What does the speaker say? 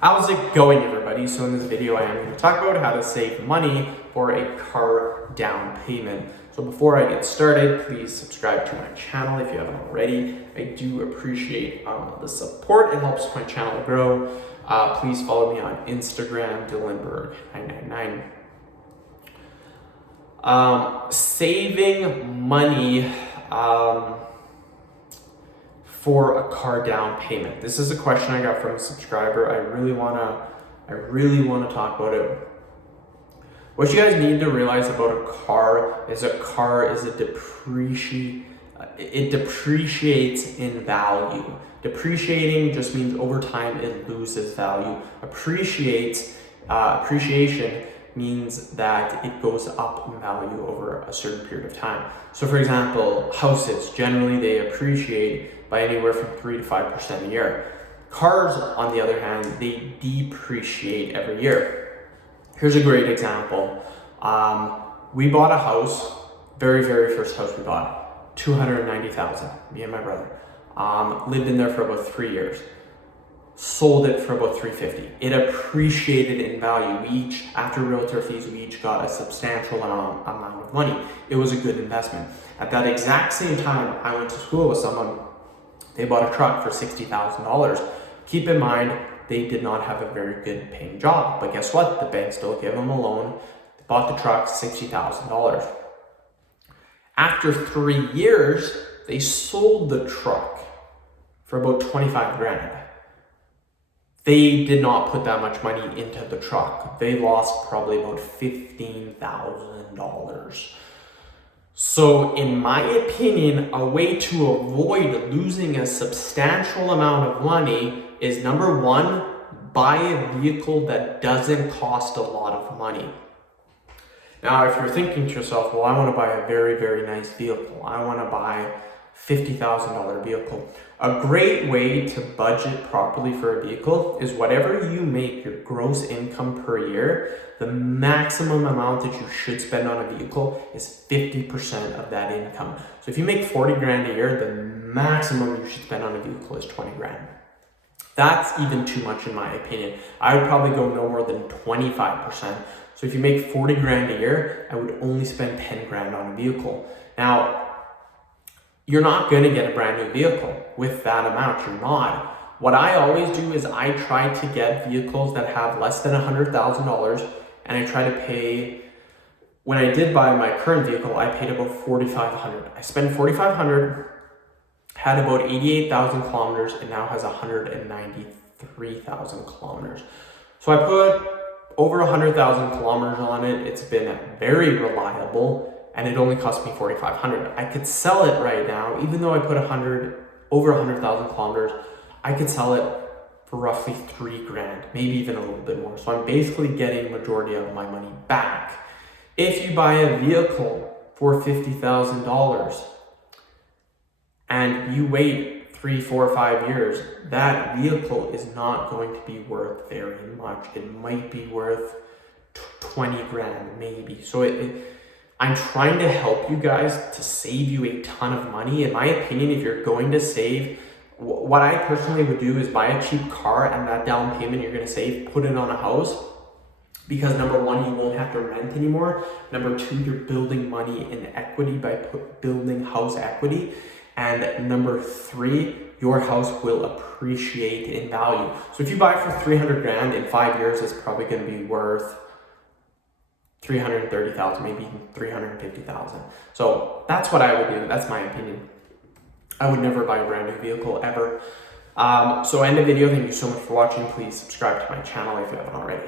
How's it going, everybody? So in this video, I am going to talk about how to save money for a car down payment. So before I get started, please subscribe to my channel if you haven't already. I do appreciate the support. It helps my channel grow. Please follow me on Instagram, Dylanberg999. Saving money for a car down payment. This is a question I got from a subscriber. I really wanna talk about it. What you guys need to realize about a car is it depreciates in value. Depreciating just means over time it loses value. Appreciation means that it goes up in value over a certain period of time. So for example, houses, generally they appreciate by anywhere from 3 to 5% a year. Cars, on the other hand, they depreciate every year. Here's a great example. We bought a house, very first house we bought, $290,000, me and my brother. Lived in there for about 3 years. Sold it for about $350,000. It appreciated in value. After realtor fees, we each got a substantial amount of money. It was a good investment. At that exact same time, I went to school with someone. They bought a truck for $60,000. Keep in mind, they did not have a very good paying job, but guess what? The bank still gave them a loan. They bought the truck, $60,000. After 3 years, they sold the truck for about $25,000. They did not put that much money into the truck. They lost probably about $15,000. So in my opinion, a way to avoid losing a substantial amount of money is, number one, buy a vehicle that doesn't cost a lot of money. Now, if you're thinking to yourself, well, I want to buy a very nice vehicle. I want to buy $50,000 vehicle. A great way to budget properly for a vehicle is whatever you make your gross income per year, the maximum amount that you should spend on a vehicle is 50% of that income. So if you make $40,000 a year, the maximum you should spend on a vehicle is $20,000. That's even too much in my opinion. I would probably go no more than 25%. So if you make $40,000 a year, I would only spend $10,000 on a vehicle. Now, you're not going to get a brand new vehicle with that amount. You're not. What I always do is I try to get vehicles that have less than $100,000, and I try to pay. When I did buy my current vehicle, I paid about $4,500. I spent $4,500, had about 88,000 kilometers, and now has 193,000 kilometers. So I put over 100,000 kilometers on it. It's been very reliable. And it only cost me $4,500. I could sell it right now, even though I put over 100,000 kilometers, I could sell it for roughly $3,000, maybe even a little bit more. So I'm basically getting majority of my money back. If you buy a vehicle for $50,000 and you wait 3, 4, 5 years, that vehicle is not going to be worth very much. It might be worth $20,000, maybe. So I'm trying to help you guys to save you a ton of money. In my opinion, if you're going to save, what I personally would do is buy a cheap car, and that down payment you're going to save, put it on a house. Because number one, you won't have to rent anymore. Number two, you're building money in equity by building house equity. And number three, your house will appreciate in value. So if you buy it for $300,000, in 5 years, it's probably going to be worth $330,000, maybe even $350,000. So that's what I would do. That's my opinion. I would never buy a brand new vehicle ever. So end the video. Thank you so much for watching. Please subscribe to my channel if you haven't already.